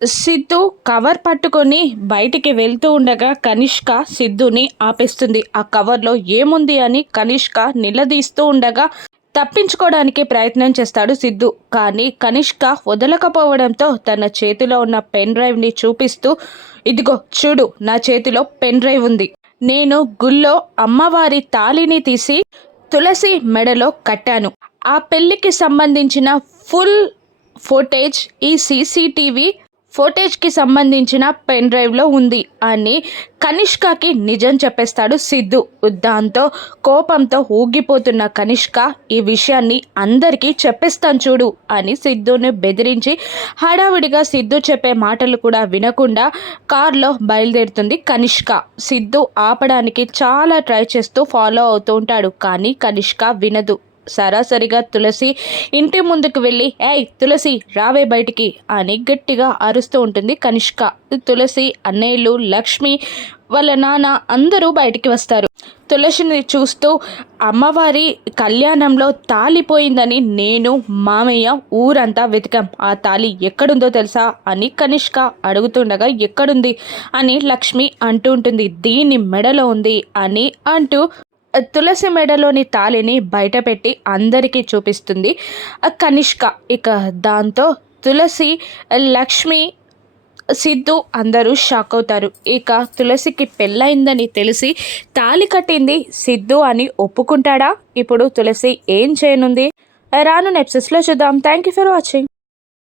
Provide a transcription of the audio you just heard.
Siddhu cover పట్టుకొని బయటికి వెళ్తూ ఉండగా కనిష్క సిద్ధుని ఆపేస్తుంది. ఆ కవర్లో ఏముంది అని కనిష్క నిలదీస్తూ ఉండగా తప్పించుకోవడానికి ప్రయత్నం చేస్తాడు సిద్ధు. కానీ కనిష్క వదలకపోవడంతో తన చేతిలో ఉన్న పెన్ డ్రైవ్ని చూపిస్తూ, ఇదిగో చూడు, నా చేతిలో పెన్ డ్రైవ్ ఉంది. నేను గుళ్ళో అమ్మవారి తాళిని తీసి తులసి మెడలో కట్టాను. ఆ పెళ్లికి సంబంధించిన ఫుల్ ఫుటేజ్ ఈ సీసీటీవీ ఫుటేజ్కి సంబంధించిన పెన్ డ్రైవ్లో ఉంది అని కనిష్కకి నిజం చెప్పేస్తాడు సిద్ధు. దాంతో కోపంతో ఊగిపోతున్న కనిష్క ఈ విషయాన్ని అందరికీ చెప్పేస్తాను చూడు అని సిద్ధుని బెదిరించి హడావిడిగా సిద్ధు చెప్పే మాటలు కూడా వినకుండా కారులో బయలుదేరుతుంది కనిష్క. సిద్ధు ఆపడానికి చాలా ట్రై చేస్తూ ఫాలో అవుతూ ఉంటాడు, కానీ కనిష్క వినదు. సరాసరిగా తులసి ఇంటి ముందుకు వెళ్ళి, ఏయ్ తులసి రావే బయటికి అని గట్టిగా అరుస్తూ ఉంటుంది కనిష్క. తులసి, అన్నయ్యలు, లక్ష్మి, వాళ్ళ నాన్న అందరూ బయటికి వస్తారు. తులసిని చూస్తూ, అమ్మవారి కళ్యాణంలో తాలిపోయిందని నేను మామయ్య ఊరంతా వెతికాం, ఆ తాలి ఎక్కడుందో తెలుసా అని కనిష్క అడుగుతుండగా, ఎక్కడుంది అని లక్ష్మి అంటూ ఉంటుంది. దీని మెడలో ఉంది అని అంటూ తులసి మెడలోని తాళిని బయటపెట్టి అందరికీ చూపిస్తుంది కనిష్క. ఇక దాంతో తులసి, లక్ష్మి, సిద్ధు అందరూ షాక్ అవుతారు. ఇక తులసికి పెళ్ళయిందని తెలిసి తాళి కట్టింది సిద్ధు అని ఒప్పుకుంటాడా? ఇప్పుడు తులసి ఏం చేయనుంది? రాను ఎపిసోడ్స్లో చూద్దాం. Thank you for watching.